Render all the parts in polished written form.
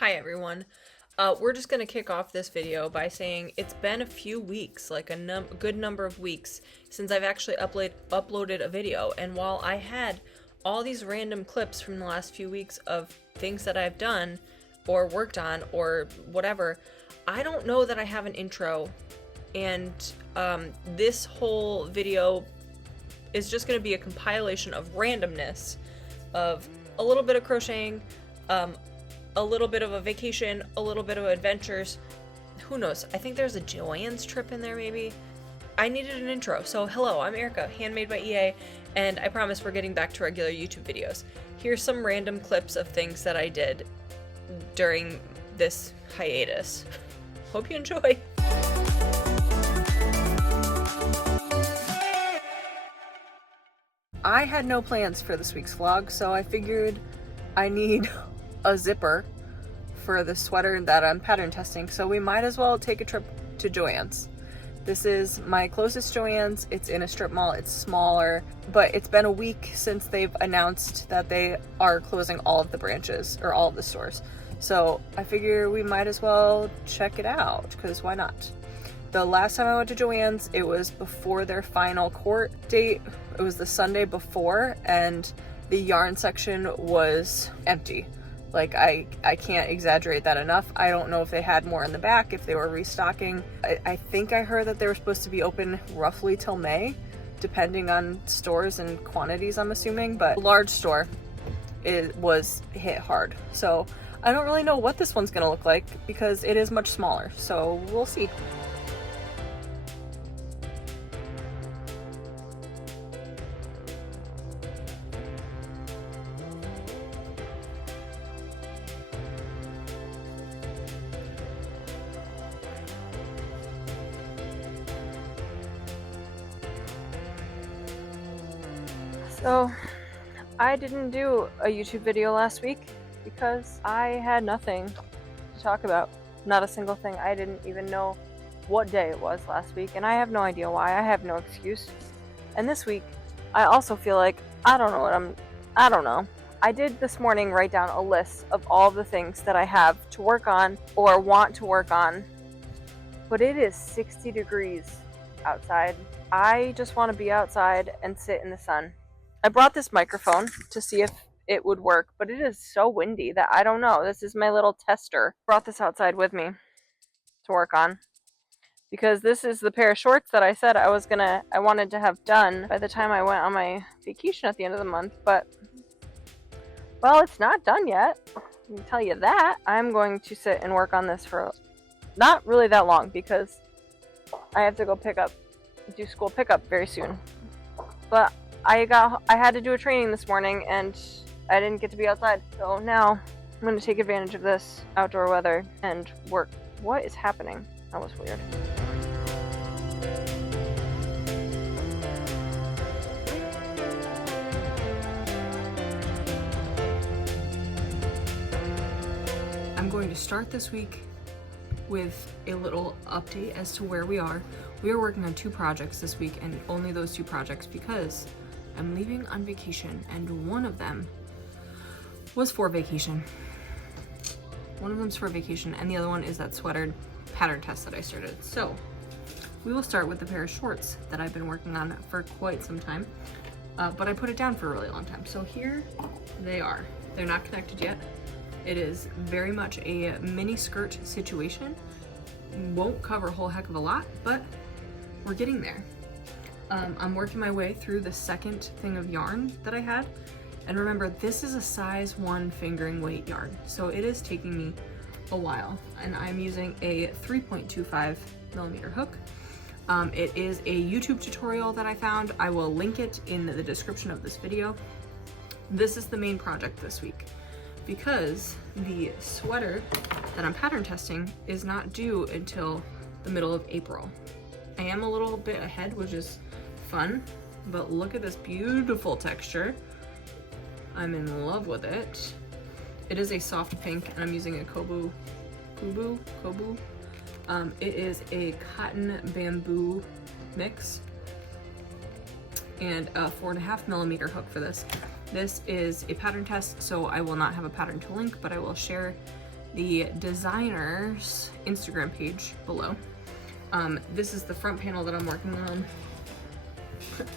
Hi everyone. We're just going to kick off this video by saying it's been a few weeks, like a good number of weeks, since I've actually uploaded a video. And while I had all these random clips from the last few weeks of things that I've done or worked on or whatever, I don't know that I have an intro. And this whole video is just going to be a compilation of randomness, of a little bit of crocheting, a little bit of a vacation, a little bit of adventures. Who knows? I think there's a Joanne's trip in there maybe. I needed an intro. So hello, I'm Erica, handmade by EA, and I promise we're getting back to regular YouTube videos. Here's some random clips of things that I did during this hiatus. Hope you enjoy. I had no plans for this week's vlog, so I figured I need a zipper for the sweater that I'm pattern testing, so we might as well take a trip to Joann's. This is my closest Joann's. It's in a strip mall. It's smaller, but it's been a week since they've announced that they are closing all of the branches, or all of the stores. So I figure we might as well check it out, because why not? The last time I went to Joann's, it was before their final court date. It was the Sunday before, and the yarn section was empty. Like, I can't exaggerate that enough. I don't know if they had more in the back, if they were restocking. I think I heard that they were supposed to be open roughly till May, depending on stores and quantities, I'm assuming, but a large store, it was hit hard. So I don't really know what this one's gonna look like because it is much smaller, so we'll see. So, I didn't do a YouTube video last week because I had nothing to talk about. Not a single thing. I didn't even know what day it was last week, and I have no idea why. I have no excuse. And this week, I also feel like I don't know. I did this morning write down a list of all the things that I have to work on or want to work on, but it is 60 degrees outside. I just want to be outside and sit in the sun. I brought this microphone to see if it would work, but it is so windy that I don't know. This is my little tester. Brought this outside with me to work on because this is the pair of shorts that I said I wanted to have done by the time I went on my vacation at the end of the month, but well, it's not done yet. I can tell you that. I'm going to sit and work on this for not really that long because I have to go do school pickup very soon. But I had to do a training this morning and I didn't get to be outside. So now I'm going to take advantage of this outdoor weather and work. What is happening? That was weird. I'm going to start this week with a little update as to where we are. We are working on 2 projects this week, and only those 2 projects because I'm leaving on vacation, and one of them was for vacation. One of them's for vacation, and the other one is that sweater pattern test that I started. So we will start with the pair of shorts that I've been working on for quite some time, but I put it down for a really long time. So here they are. They're not connected yet. It is very much a mini skirt situation. Won't cover a whole heck of a lot, but we're getting there. I'm working my way through the second thing of yarn that I had. And remember, this is a size 1 fingering weight yarn, so it is taking me a while. And I'm using a 3.25 millimeter hook. It is a YouTube tutorial that I found. I will link it in the description of this video. This is the main project this week because the sweater that I'm pattern testing is not due until the middle of April. I am a little bit ahead, which is fun, but look at this beautiful texture. I'm in love with it. It is a soft pink, and I'm using a Kobu. It is a cotton bamboo mix, and a 4.5 millimeter hook for this. This is a pattern test, so I will not have a pattern to link, but I will share the designer's Instagram page below. This is the front panel that I'm working on.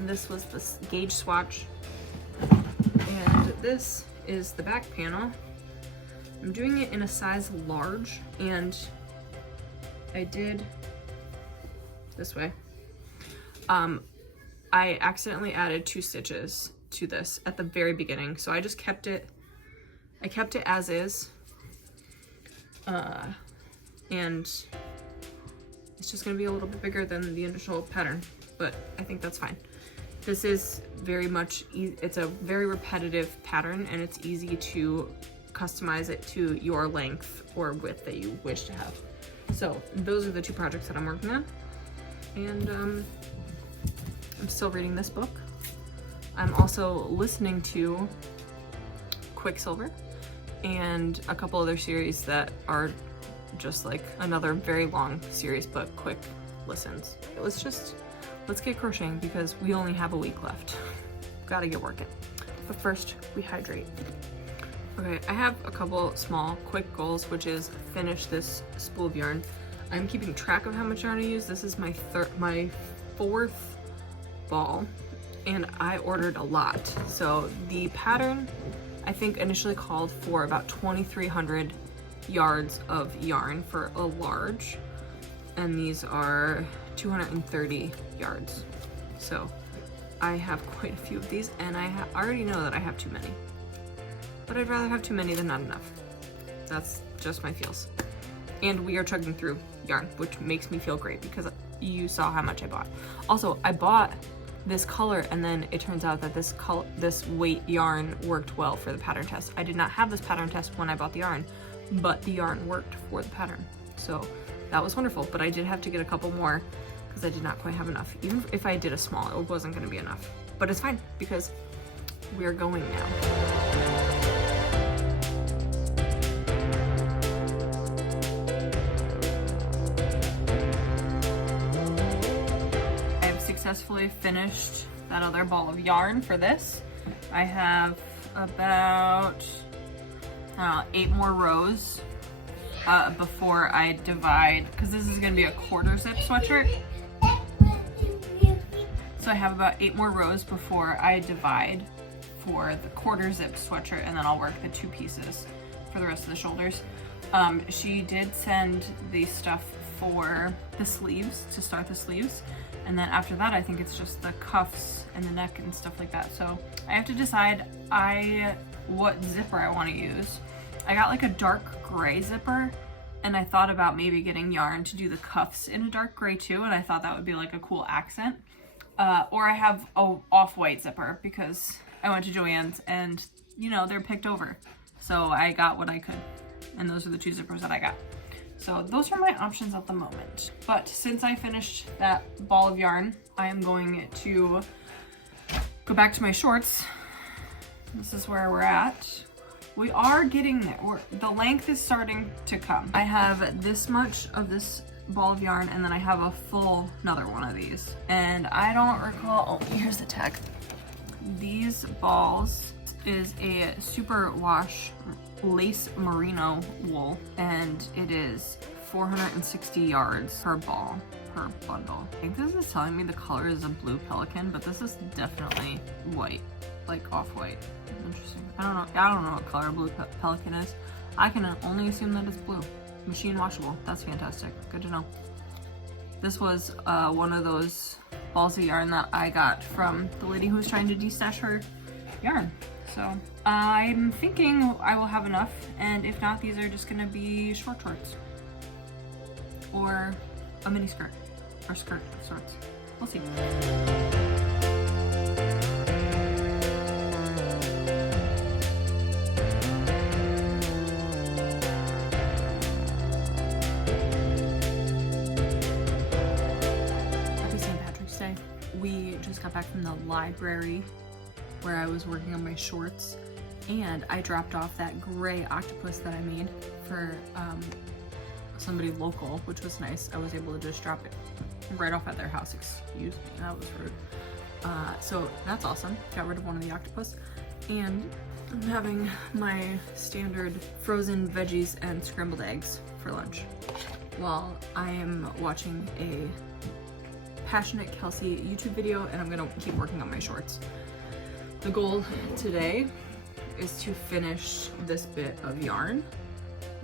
This was the gauge swatch. And this is the back panel. I'm doing it in a size large, and I did this way. I accidentally added 2 stitches to this at the very beginning, so I just kept it, as is, and it's just gonna be a little bit bigger than the initial pattern, but I think that's fine. This is very much, it's a very repetitive pattern, and it's easy to customize it to your length or width that you wish to have. So those are the 2 projects that I'm working on, and I'm still reading this book. I'm also listening to Quicksilver and a couple other series that are just like another very long series, but quick listens. Let's get crocheting because we only have a week left. Gotta get working. But first, we hydrate. Okay, I have a couple small, quick goals, which is finish this spool of yarn. I'm keeping track of how much yarn I use. This is my 4th ball, and I ordered a lot. So the pattern, I think, initially called for about 2,300 yards of yarn for a large, and these are 230 yards. So I have quite a few of these, and I already know that I have too many. But I'd rather have too many than not enough. That's just my feels. And we are chugging through yarn, which makes me feel great because you saw how much I bought. Also, I bought this color, and then it turns out that this weight yarn worked well for the pattern test. I did not have this pattern test when I bought the yarn, but the yarn worked for the pattern. So that was wonderful, but I did have to get a couple more because I did not quite have enough. Even if I did a small, it wasn't gonna be enough. But it's fine because we're going now. Successfully finished that other ball of yarn for this. I have about 8 more rows before I divide, because this is going to be a 1/4 zip sweatshirt. So I have about 8 more rows before I divide for the 1/4 zip sweatshirt, and then I'll work the 2 pieces for the rest of the shoulders. She did send the stuff for the sleeves, to start the sleeves. And then after that, I think it's just the cuffs and the neck and stuff like that. So I have to decide what zipper I want to use. I got like a dark gray zipper, and I thought about maybe getting yarn to do the cuffs in a dark gray too, and I thought that would be like a cool accent. Or I have a off-white zipper because I went to Joann's and, you know, they're picked over. So I got what I could, and those are the 2 zippers that I got. So those are my options at the moment. But since I finished that ball of yarn, I am going to go back to my shorts. This is where we're at. We are getting there. The length is starting to come. I have this much of this ball of yarn, and then I have a full another one of these. And I don't recall, oh, here's the tag. These balls is a super wash lace merino wool, and it is 460 yards per ball per bundle. I think this is telling me the color is a blue pelican, but this is definitely white, like off-white. Interesting. I don't know what color blue pelican is. I can only assume that it's blue. Machine washable. That's fantastic. Good to know. This was one of those balls of yarn that I got from the lady who was trying to de-stash her yarn. So I'm thinking I will have enough, and if not, these are just gonna be short shorts or a mini skirt or skirt of sorts. We'll see. Happy St. Patrick's Day. We just got back from the library where I was working on my shorts, and I dropped off that gray octopus that I made for somebody local, which was nice. I was able to just drop it right off at their house. Excuse me, that was rude. So that's awesome. Got rid of one of the octopus, and I'm having my standard frozen veggies and scrambled eggs for lunch while I am watching a Passionate Kelsey YouTube video, and I'm gonna keep working on my shorts. The goal today is to finish this bit of yarn,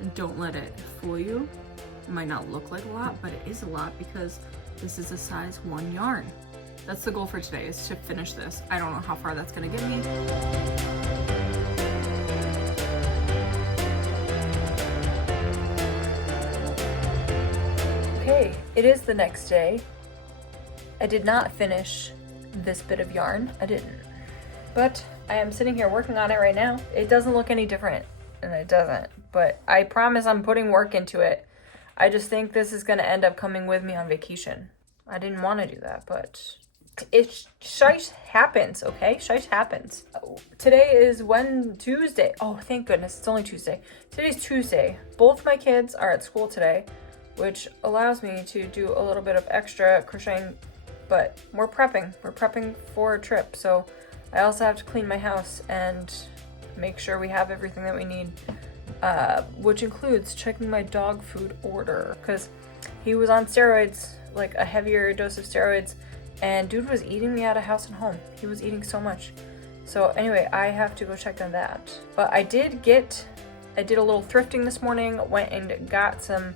and don't let it fool you. It might not look like a lot, but it is a lot because this is a size 1 yarn. That's the goal for today, is to finish this. I don't know how far that's gonna get me. Okay, it is the next day. I did not finish this bit of yarn. I didn't. But I am sitting here working on it right now. It doesn't look any different, and it doesn't. But I promise I'm putting work into it. I just think this is gonna end up coming with me on vacation. I didn't want to do that, but shite happens, okay? Shite happens. Today is Tuesday. Oh, thank goodness, it's only Tuesday. Today's Tuesday. Both my kids are at school today, which allows me to do a little bit of extra crocheting, but we're prepping. We're prepping for a trip, so I also have to clean my house and make sure we have everything that we need, which includes checking my dog food order, because he was on steroids, like a heavier dose of steroids, and dude was eating me out of house and home. He was eating so much. So anyway, I have to go check on that. But I did a little thrifting this morning, went and got some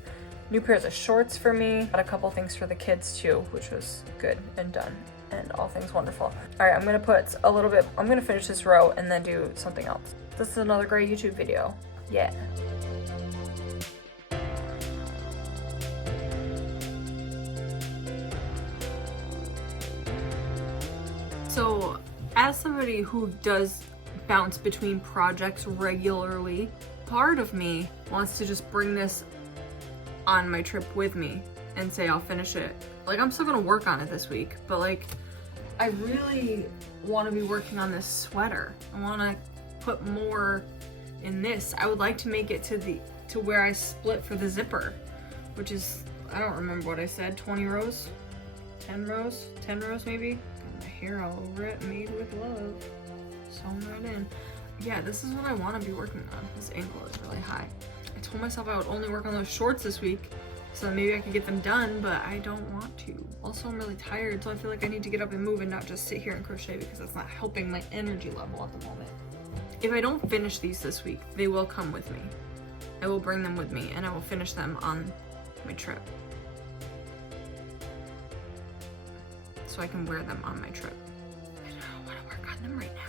new pairs of shorts for me. Got a couple things for the kids too, which was good and done, and all things wonderful. All right, I'm gonna finish this row and then do something else. This is another great YouTube video. Yeah. So, as somebody who does bounce between projects regularly, part of me wants to just bring this on my trip with me and say I'll finish it. Like, I'm still gonna work on it this week, but like, I really want to be working on this sweater. I want to put more in this. I would like to make it to where I split for the zipper, which is, I don't remember what I said, 20 rows? 10 rows? 10 rows maybe? Got my hair all over it, made with love. Sewn right in. Yeah, this is what I want to be working on. This angle is really high. I told myself I would only work on those shorts this week, so maybe I could get them done, but I don't want to. Also, I'm really tired, so I feel like I need to get up and move and not just sit here and crochet, because that's not helping my energy level at the moment. If I don't finish these this week, they will come with me. I will bring them with me, and I will finish them on my trip, so I can wear them on my trip. I don't want to work on them right now.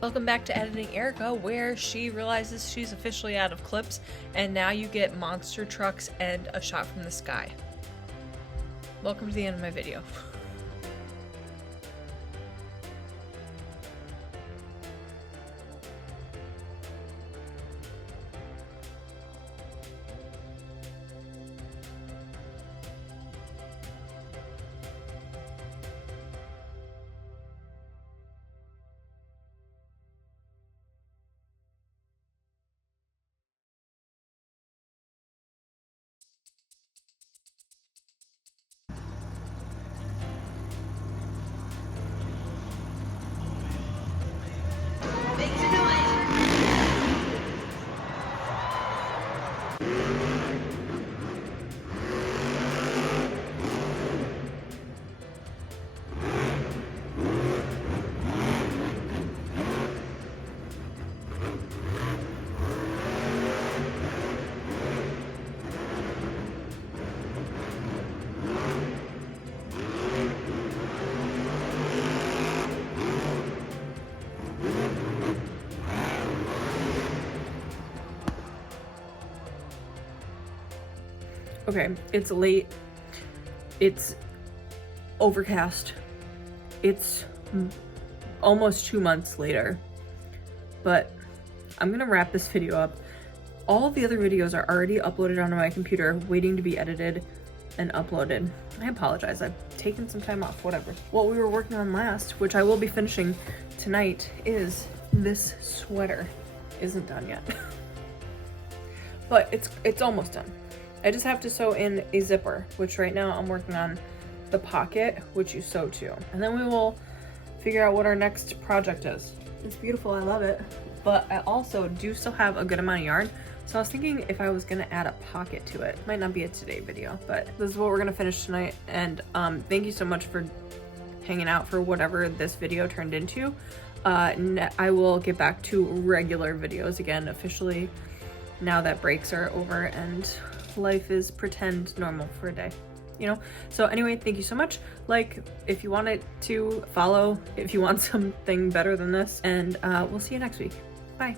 Welcome back to Editing Erica, where she realizes she's officially out of clips, and now you get monster trucks and a shot from the sky. Welcome to the end of my video. Okay, it's late, it's overcast, it's almost 2 months later, but I'm gonna wrap this video up. All the other videos are already uploaded onto my computer, waiting to be edited and uploaded. I apologize, I've taken some time off, whatever. What we were working on last, which I will be finishing tonight, is this sweater. Isn't done yet. But it's almost done. I just have to sew in a zipper, which right now I'm working on the pocket, which you sew to. And then we will figure out what our next project is. It's beautiful, I love it. but I also do still have a good amount of yarn. So I was thinking if I was gonna add a pocket to it. Might not be a today video, but this is what we're gonna finish tonight. And thank you so much for hanging out for whatever this video turned into. I will get back to regular videos again officially now that breaks are over and life is pretend normal for a day, you know? So anyway, thank you so much. Like if you wanted to, follow if you want something better than this, and we'll see you next week. Bye.